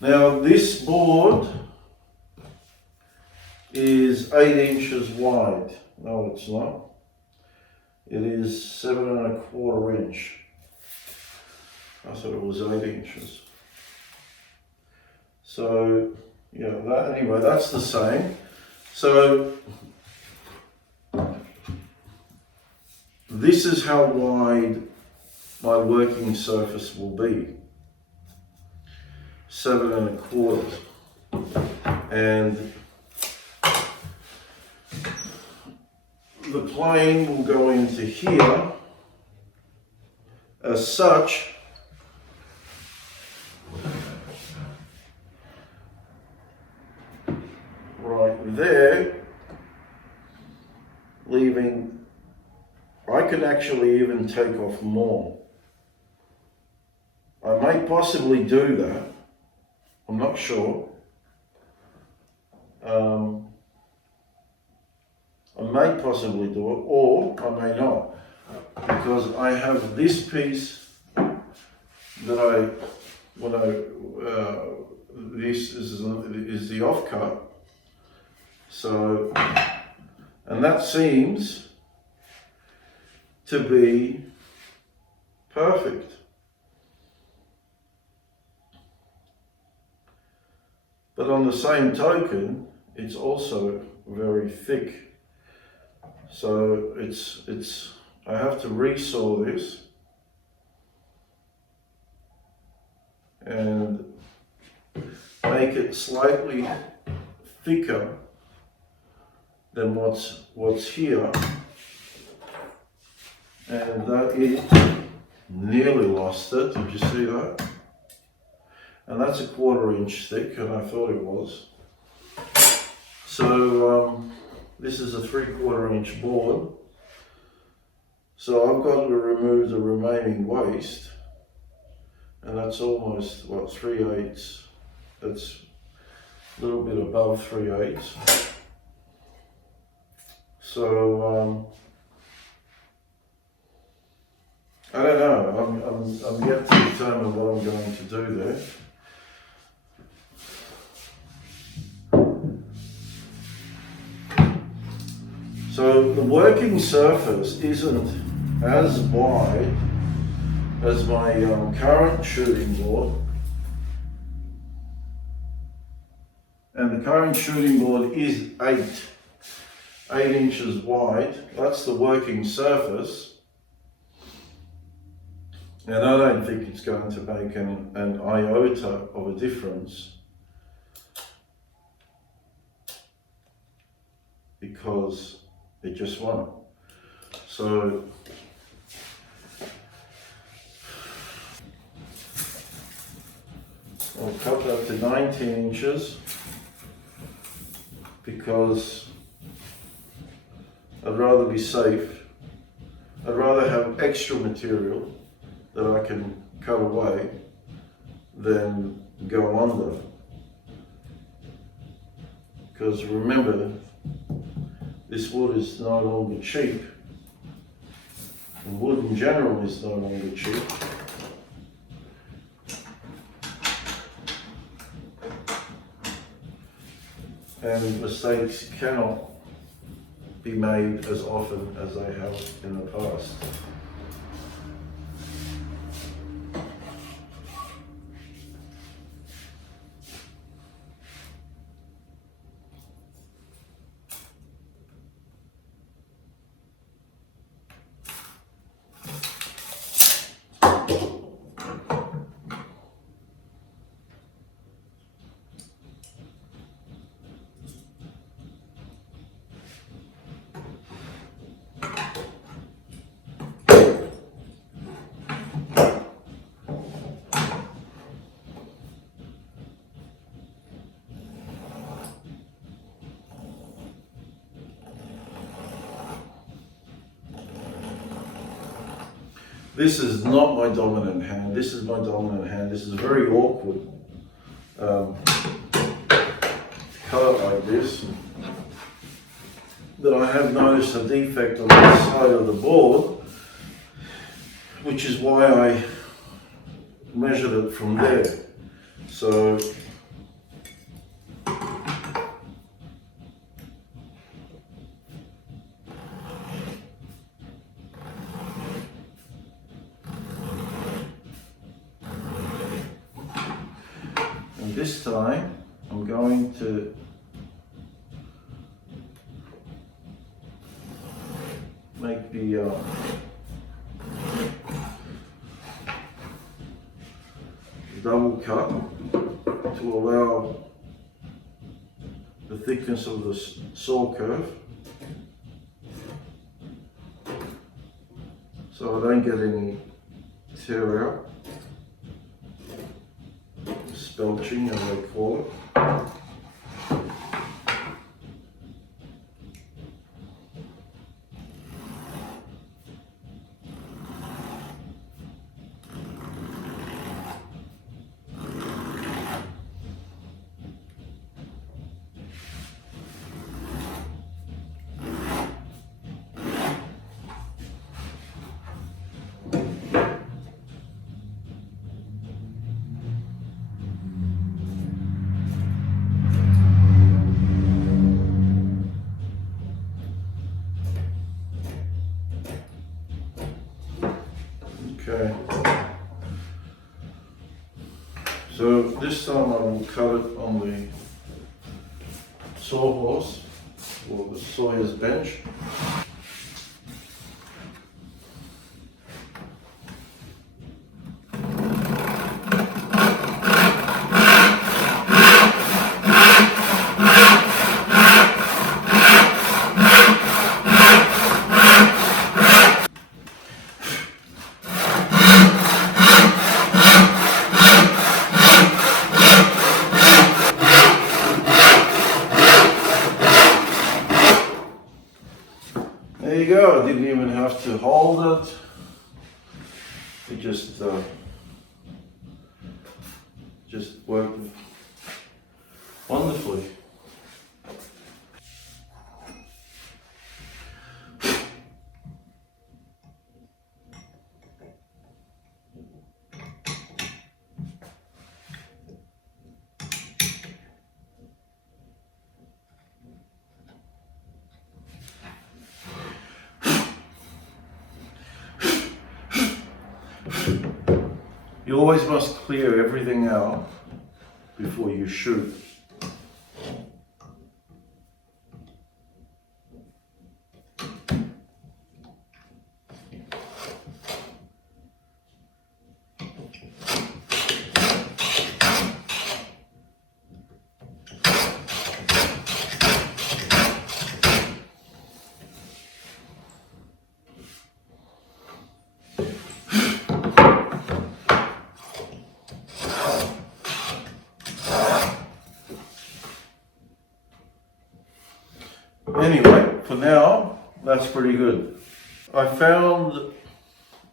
Now this board is 8 inches wide. No, it's not. It is 7¼ inch. I thought it was 8 inches. So yeah, that anyway, that's the same. So this is how wide my working surface will be. 7¼ and the plane will go into here as such. Right there, leaving, I can actually even take off more. I may possibly do that, I'm not sure. I may possibly do it, or I may not, because I have this piece that this is the offcut. So, and that seems to be perfect. But on the same token, it's also very thick. So I have to resaw this and make it slightly thicker than what's here. And that it nearly lost it, did you see that? And that's 1/4 inch thick, and I thought it was. So this is a 3/4 inch board. So I've got to remove the remaining waste, and that's almost, what, 3/8. That's a little bit above 3/8. So I don't know. I'm yet to determine what I'm going to do there. So the working surface isn't as wide as my current shooting board. And the current shooting board is 8 inches wide. That's the working surface. And I don't think it's going to make an iota of a difference, because it just won't. So I'll cut that to 19 inches because I'd rather be safe. I'd rather have extra material that I can cut away than go under. Because remember, this wood is no longer cheap, and wood in general is no longer cheap. And mistakes cannot be made as often as they have in the past. This is not my dominant hand. This is my dominant hand. This is very awkward. Cut it like this. That I have noticed a defect on the side of the board, which is why I measured it from there. So this time I'm going to make the double cut to allow the thickness of the saw curve, so I don't get any tear out, spelching as they call it. Okay, so this time I will cut it on the sawhorse or the sawyer's bench. There you go, I didn't even have to hold it. It just worked wonderfully. You always must clear everything out before you shoot. Anyway, for now, that's pretty good. I found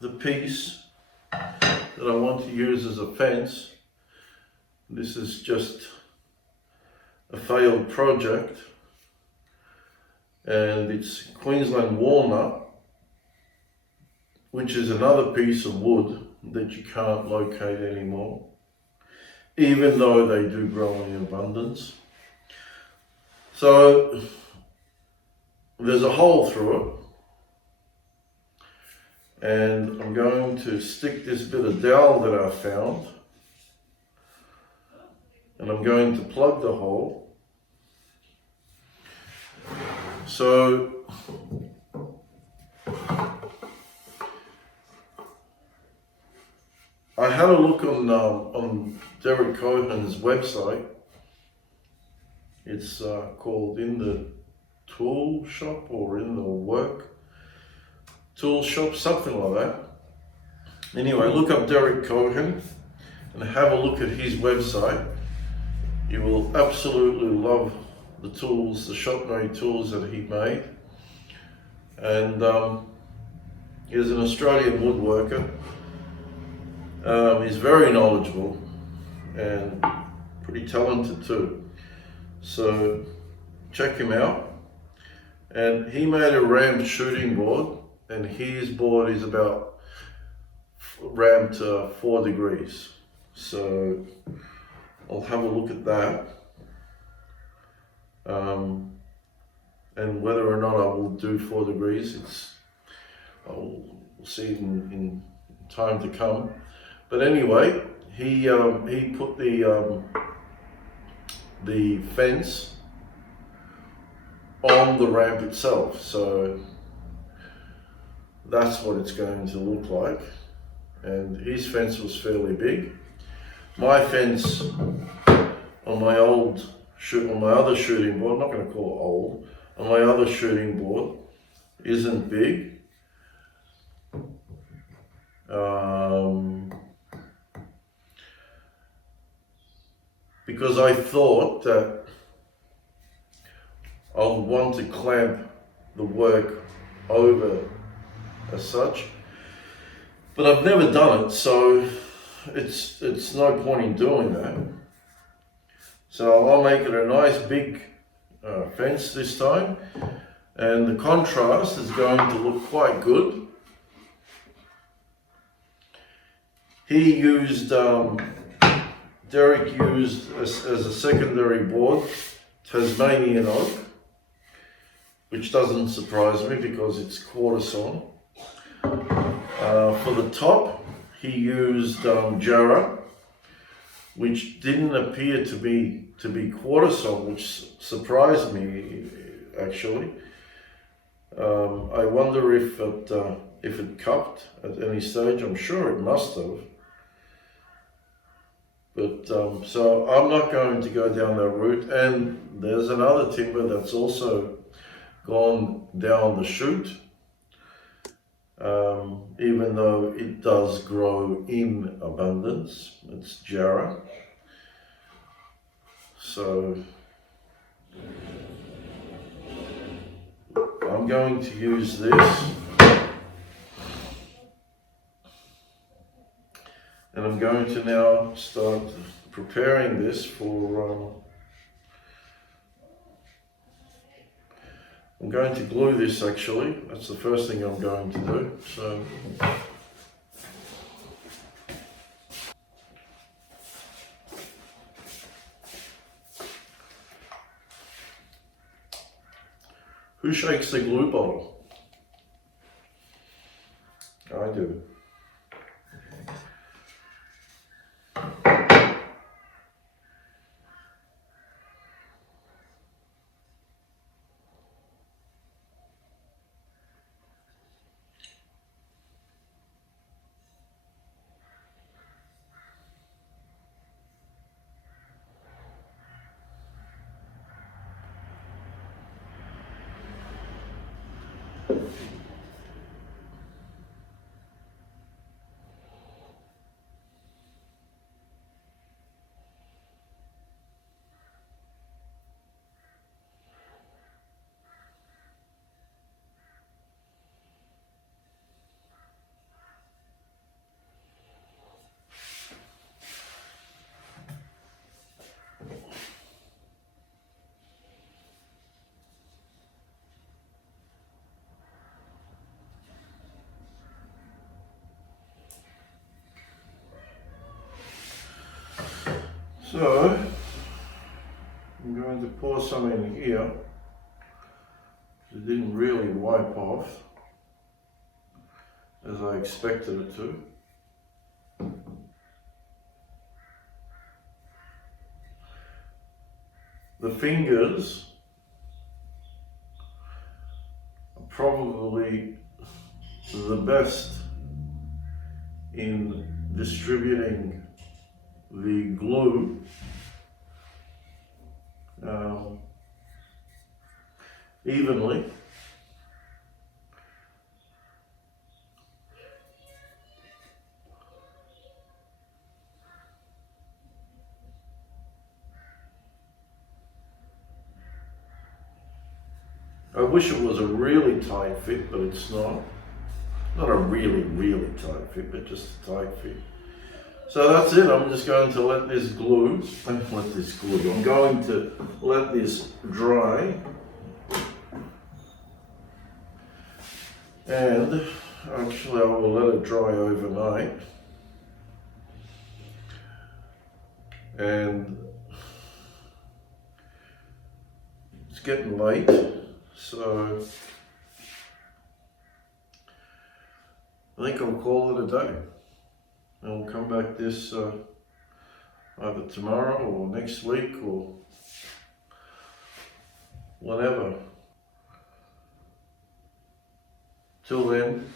the piece that I want to use as a fence. This is just a failed project, and it's Queensland walnut, which is another piece of wood that you can't locate anymore, even though they do grow in abundance. So there's a hole through it, and I'm going to stick this bit of dowel that I found, and I'm going to plug the hole. So I had a look on Derek Cohen's website. It's called In the Tool Shop or In the Work Tool Shop, something like that. Anyway, look up Derek Cohen and have a look at his website. You will absolutely love the tools, the shop-made tools that he made. And he's an Australian woodworker. He's very knowledgeable and pretty talented too. So check him out. And he made a rammed shooting board, and his board is about rammed to 4 degrees. So I'll have a look at that. And whether or not I will do 4 degrees, I'll see in time to come. But anyway, he put the the fence on the ramp itself. So that's what it's going to look like. And his fence was fairly big. My fence on my other shooting board, I'm not going to call it old, on my other shooting board isn't big. Because I thought that I would want to clamp the work over as such, but I've never done it, so it's no point in doing that. So I'll make it a nice big fence this time, and the contrast is going to look quite good. He used, Derek used as a secondary board Tasmanian oak, which doesn't surprise me because it's quarter sawn. For the top, he used Jarrah, which didn't appear to be quarter sawn, which surprised me actually. I wonder if it cupped at any stage. I'm sure it must have. But so I'm not going to go down that route. And there's another timber that's also gone down the chute, even though it does grow in abundance. It's Jarrah. So I'm going to use this, and I'm going to now start preparing this for, I'm going to glue this actually. That's the first thing I'm going to do. So who shakes the glue bottle? I do. So I'm going to pour some in here. It didn't really wipe off as I expected it to. The fingers are probably the best in distributing the glue evenly. I wish it was a really tight fit, but it's not. Not a really, really tight fit, but just a tight fit. So that's it. I'm just going to let this glue, I'm going to let this dry. And actually I will let it dry overnight. And it's getting late, so I think I'll call it a day. And we'll come back this either tomorrow or next week or whenever. Till then,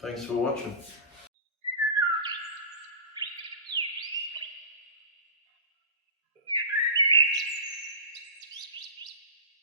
thanks for watching.